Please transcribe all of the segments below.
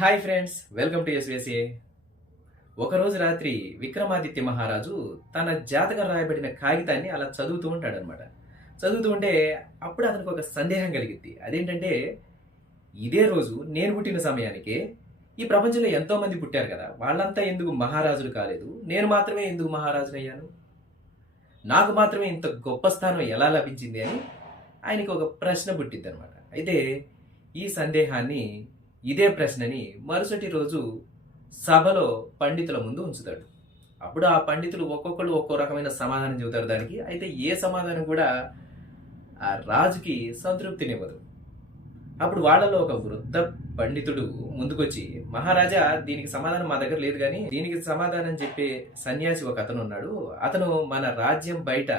Hi friends, welcome to SVSA. ఒకరోజు రాత్రి విక్రమాదిత్య మహారాజు తన జాతకం రాయబడిన కాగితాన్ని అలా చదువుతూ ఉంటాడనమాట. చదువుతూ ఉంటే అప్పుడు అతనికి ఒక సందేహం కలిగిద్ది. అదేంటంటే, ఇదే రోజు నేను పుట్టిన సమయానికే ఈ ప్రపంచంలో ఎంతో మంది పుట్టారు కదా, వాళ్ళంతా ఎందుకు మహారాజులు కాలేదు, నేను మాత్రమే ఎందుకు మహారాజునయ్యాను, నాకు మాత్రమే ఇంత గొప్ప స్థానం ఎలా లభించింది అని ఆయనకి ఒక ప్రశ్న పుట్టిద్ది అనమాట. అయితే ఈ సందేహాన్ని, ఇదే ప్రశ్నని మరుసటి రోజు సభలో పండితుల ముందు ఉంచుతాడు. అప్పుడు ఆ పండితులు ఒక్కొక్కళ్ళు ఒక్కో రకమైన సమాధానం చెబుతారు దానికి. అయితే ఏ సమాధానం కూడా ఆ రాజుకి సంతృప్తినివ్వదు. అప్పుడు వాళ్ళలో ఒక వృద్ధ పండితుడు ముందుకొచ్చి, మహారాజా, దీనికి సమాధానం మా దగ్గర లేదు, కానీ దీనికి సమాధానం చెప్పే సన్యాసి ఒక అతను ఉన్నాడు. అతను మన రాజ్యం బయట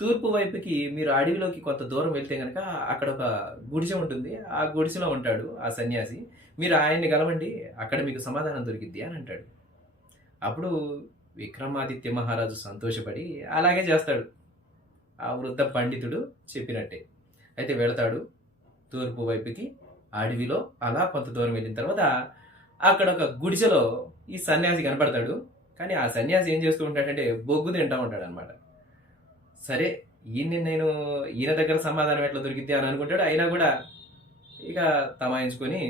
తూర్పు వైపుకి మీరు అడవిలోకి కొంత దూరం వెళ్తే కనుక అక్కడ ఒక గుడిసె ఉంటుంది. ఆ గుడిసెలో ఉంటాడు ఆ సన్యాసి. మీరు ఆయన్ని గలవండి, అక్కడ మీకు సమాధానం దొరికిద్ది అని అంటాడు. అప్పుడు విక్రమాదిత్య మహారాజు సంతోషపడి అలాగే చేస్తాడు, ఆ వృద్ధ పండితుడు చెప్పినట్టే. అయితే వెళతాడు తూర్పు వైపుకి, అడవిలో అలా కొంత దూరం వెళ్ళిన తర్వాత అక్కడ ఒక గుడిసెలో ఈ సన్యాసి కనపడతాడు. కానీ ఆ సన్యాసి ఏం చేస్తూ ఉంటాడంటే బొగ్గు తింటా ఉంటాడు అనమాట. సరే, ఈయన దగ్గర సమాధానం ఎట్లా దొరికిద్ది అని అనుకుంటాడు. అయినా కూడా ఇక తమాయించుకొని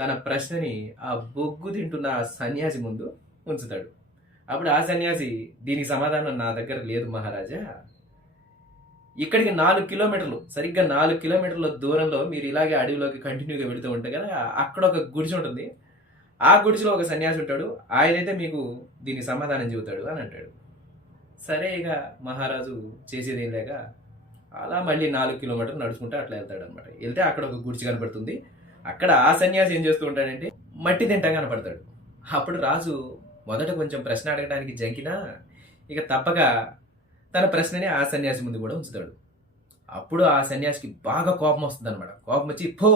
తన ప్రశ్నని ఆ బొగ్గు తింటున్న ఆ సన్యాసి ముందు ఉంచుతాడు. అప్పుడు ఆ సన్యాసి, దీనికి సమాధానం నా దగ్గర లేదు మహారాజా, ఇక్కడికి 4 కిలోమీటర్లు, సరిగ్గా 4 కిలోమీటర్ల దూరంలో మీరు ఇలాగే అడవిలోకి కంటిన్యూగా వెళుతూ ఉంటే కదా, అక్కడ ఒక గుడిసె ఉంటుంది. ఆ గుడిసెలో ఒక సన్యాసి ఉంటాడు, ఆయనైతే మీకు దీనికి సమాధానం చెబుతాడు అని అంటాడు. సరే, ఇక మహారాజు చేసేదేం లేక అలా మళ్ళీ 4 కిలోమీటర్లు నడుచుకుంటూ అట్లా వెళ్తాడు అనమాట. వెళ్తే అక్కడ ఒక గుడిసె కనపడుతుంది. అక్కడ ఆ సన్యాసి ఏం చేస్తూ ఉంటాడంటే మట్టి తింటా కనపడతాడు. అప్పుడు రాజు మొదట కొంచెం ప్రశ్న అడగడానికి జంకినా ఇక తప్పక తన ప్రశ్నని ఆ సన్యాసి ముందు కూడా ఉంచుతాడు. అప్పుడు ఆ సన్యాసికి బాగా కోపం వస్తుంది అనమాట. కోపం వచ్చి, పో,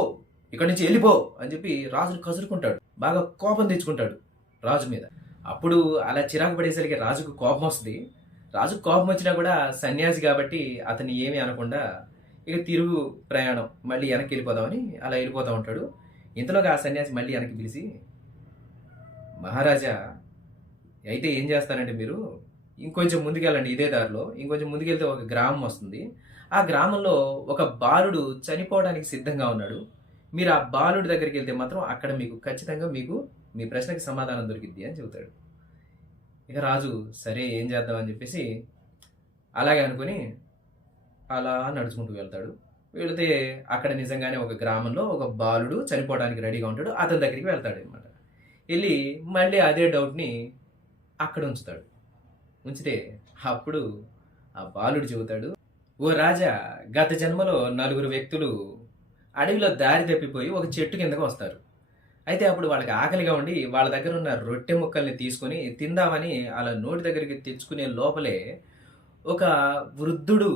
ఇక్కడి నుంచి వెళ్ళిపో అని చెప్పి రాజును కసురుకుంటాడు. బాగా కోపం తెచ్చుకుంటాడు రాజు మీద. అప్పుడు అలా చిరాకు పడేసరికి రాజుకు కోపం వస్తుంది. రాజుకు కోపం వచ్చినా కూడా సన్యాసి కాబట్టి అతన్ని ఏమీ అనకుండా ఇక తిరుగు ప్రయాణం మళ్ళీ వెనక్కి వెళ్ళిపోదామని అలా వెళ్ళిపోతూ ఉంటాడు. ఇంతలోగా ఆ సన్యాసి మళ్ళీ వెనక్కి పిలిచి, మహారాజా, అయితే ఏం చేస్తారంటే మీరు ఇంకొంచెం ముందుకెళ్ళండి, ఇదే దారిలో ఇంకొంచెం ముందుకెళ్తే ఒక గ్రామం వస్తుంది. ఆ గ్రామంలో ఒక బాలుడు చనిపోవడానికి సిద్ధంగా ఉన్నాడు. మీరు ఆ బాలుడి దగ్గరికి వెళ్తే మాత్రం అక్కడ మీకు ఖచ్చితంగా మీ ప్రశ్నకి సమాధానం దొరికిద్ది అని చెబుతాడు. ఇక రాజు సరే ఏం చేద్దామని చెప్పేసి అలాగే అనుకుని అలా నడుచుకుంటూ వెళ్తాడు. వెళితే అక్కడ నిజంగానే ఒక గ్రామంలో ఒక బాలుడు చనిపోవడానికి రెడీగా ఉంటాడు. అతని దగ్గరికి వెళ్తాడు అనమాట. వెళ్ళి మళ్ళీ అదే డౌట్ని అక్కడ ఉంచుతాడు. ఉంచితే అప్పుడు ఆ బాలుడు చెబుతాడు, ఓ రాజా, గత జన్మలో 4 వ్యక్తులు అడవిలో దారి తప్పిపోయి ఒక చెట్టు కిందకు వస్తారు. అయితే అప్పుడు వాళ్ళకి ఆకలిగా ఉండి వాళ్ళ దగ్గర ఉన్న రొట్టె ముక్కల్ని తీసుకొని తిందామని అలా నోటి దగ్గరికి తెచ్చుకునే లోపలే ఒక వృద్ధుడు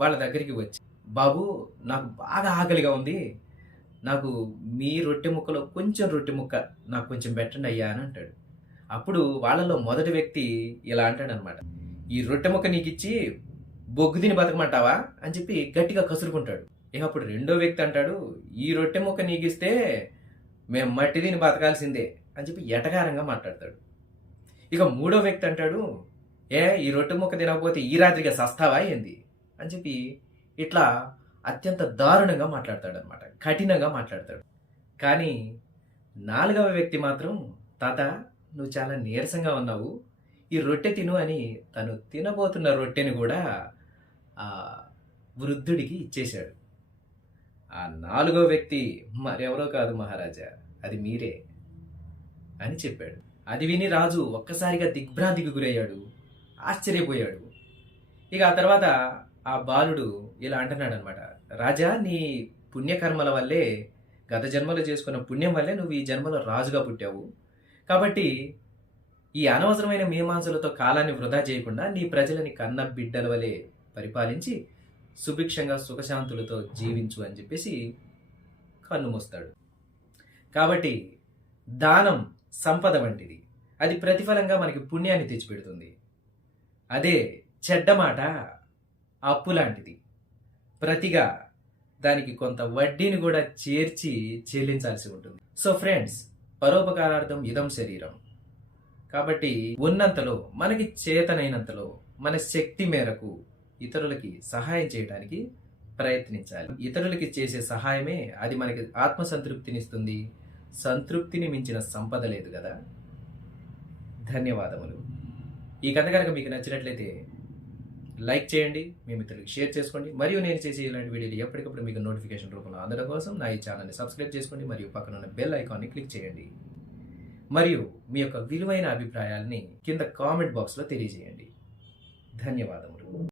వాళ్ళ దగ్గరికి వచ్చి, బాబు, నాకు బాగా ఆకలిగా ఉంది, నాకు మీ రొట్టె ముక్కలో కొంచెం రొట్టె ముక్క నాకు కొంచెం పెట్టండి అయ్యా అని అంటాడు. అప్పుడు వాళ్ళలో మొదటి వ్యక్తి ఇలా అంటాడనమాట, ఈ రొట్టె ముక్క నీకు ఇచ్చి బొగ్గు తిని బతకమంటావా అని చెప్పి గట్టిగా కసురుకుంటాడు. ఇక అప్పుడు రెండో వ్యక్తి అంటాడు, ఈ రొట్టె ముక్క నీకు ఇస్తే మేము మట్టి తిని బతకాల్సిందే అని చెప్పి ఎటకారంగా మాట్లాడతాడు. ఇక మూడో వ్యక్తి అంటాడు, ఈ రొట్టె ముక్క తినకపోతే ఈ రాత్రిగా సస్తావా ఏంది అని చెప్పి ఇట్లా అత్యంత దారుణంగా మాట్లాడతాడు అనమాట, కఠినంగా మాట్లాడతాడు. కానీ 4వ వ్యక్తి మాత్రం, తాత, నువ్వు చాలా నీరసంగా ఉన్నావు, ఈ రొట్టె తిను అని తను తినబోతున్న రొట్టెని కూడా ఆ వృద్ధుడికి ఇచ్చేశాడు. ఆ 4వ వ్యక్తి మరెవరో కాదు మహారాజా, అది మీరే అని చెప్పాడు. అది విని రాజు ఒక్కసారిగా దిగ్భ్రాంతికి గురయ్యాడు, ఆశ్చర్యపోయాడు. ఇక ఆ తర్వాత ఆ బాలుడు ఇలా అంటున్నాడు అనమాట, రాజా, నీ పుణ్యకర్మల వల్లే, గత జన్మలో చేసుకున్న పుణ్యం వల్లే నువ్వు ఈ జన్మలో రాజుగా పుట్టావు. కాబట్టి ఈ అనవసరమైన మీమాంసలతో కాలాన్ని వృధా చేయకుండా నీ ప్రజలని కన్న బిడ్డల వలె పరిపాలించి సుభిక్షంగా సుఖశాంతులతో జీవించు అని చెప్పేసి కన్ను మూస్తాడు. కాబట్టి దానం సంపద వంటిది, అది ప్రతిఫలంగా మనకి పుణ్యాన్ని తెచ్చిపెడుతుంది. అదే చెడ్డ మాట అప్పు లాంటిది, ప్రతిగా దానికి కొంత వడ్డీని కూడా చేర్చి చెల్లించాల్సి ఉంటుంది. సో ఫ్రెండ్స్, పరోపకారార్థం ఇదం శరీరం. కాబట్టి ఉన్నంతలో, మనకి చేతనైనంతలో, మన శక్తి మేరకు ఇతరులకి సహాయం చేయడానికి ప్రయత్నించాలి. ఇతరులకి చేసే సహాయమే అది మనకి ఆత్మసంతృప్తినిస్తుంది. సంతృప్తిని మించిన సంపద లేదు కదా. ధన్యవాదములు. ఈ కథ కనుక మీకు నచ్చినట్లయితే లైక్ చేయండి, మీ మిత్రులకి షేర్ చేసుకోండి, మరియు నేను చేసే ఇలాంటి వీడియోలు ఎప్పటికప్పుడు మీకు నోటిఫికేషన్ రూపంలో అందడం కోసం నా ఈ ఛానల్ని సబ్స్క్రైబ్ చేసుకోండి, మరియు పక్కన ఉన్న బెల్ ఐకాన్ని క్లిక్ చేయండి. మరియు మీ యొక్క విలువైన అభిప్రాయాల్ని కింద కామెంట్ బాక్స్లో తెలియజేయండి. ధన్యవాదములు.